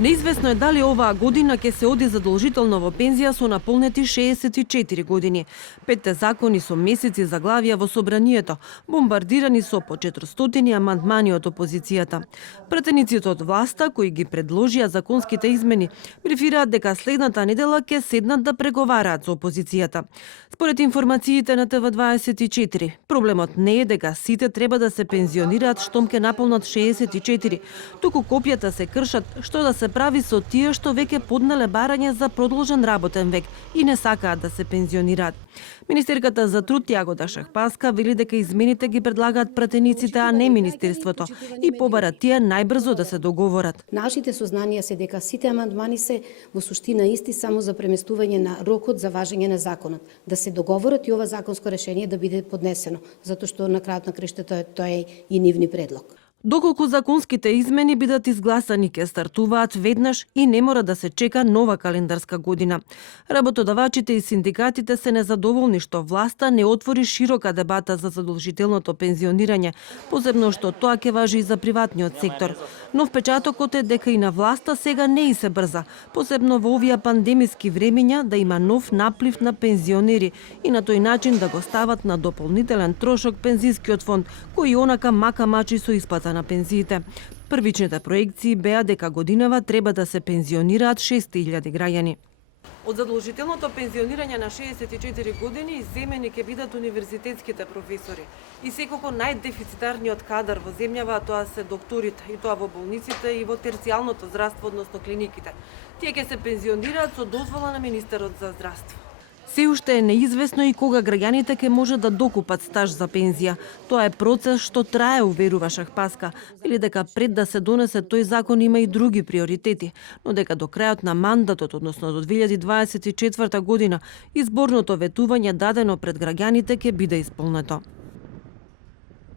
Неизвестно е дали оваа година ќе се оди задолжително во пензија со наполнети 64 години. Петте закони со месеци заглавија во собранието, бомбардирани со по 400 амандмани од опозицијата. Пратениците од власта, кои ги предложија законските измени, брифираат дека следната недела ќе седнат да преговараат со опозицијата. Според информациите на ТВ24, проблемот не е дека сите треба да се пензионираат штом ќе наполнат 64, туку копијата се кршат што да се прави со тие што веќе поднеле барање за продолжен работен век и не сакаат да се пензионираат. Министерката за труд Јагода Шахпаска вели дека измените ги предлагаат пратениците, а не Министерството, и побара тие најбрзо да се договорат. Нашите сознанија се дека сите амандмани се во суштина исти само за преместување на рокот за важење на законот, да се договорат и ова законско решение да биде поднесено, затоа што на крајот на криштето тоа е и нивни предлог. Доколку законските измени бидат изгласани, ќе стартуваат веднаш и не мора да се чека нова календарска година. Работодавачите и синдикатите се незадоволни што власта не отвори широка дебата за задолжителното пензионирање, посебно што тоа ќе важи и за приватниот сектор. Но впечатокот е дека и на власта сега не и се брза, посебно во овие пандемиски времиња, да има нов наплив на пензионери и на тој начин да го стават на дополнителен трошок пензискиот фонд, кој онака мака мачи со исплата на пензиите. Првичните проекции беа дека годинава треба да се пензионираат 6.000 граѓани. Од задолжителното пензионирање на 64 години изземени ќе бидат универзитетските професори. И секако најдефицитарниот кадар во земјава тоа се докторите, и тоа во болниците и во терцијалното здравство, односно клиниките. Тие ќе се пензионираат со дозвола на министерот за здравство. Се уште е неизвестно и кога граѓаните ќе може да докупат стаж за пензија. Тоа е процес што трае, уверува Шахпаска, или дека пред да се донесе тој закон има и други приоритети, но дека до крајот на мандатот, односно до 2024 година, изборното ветување дадено пред граѓаните ќе биде исполнето.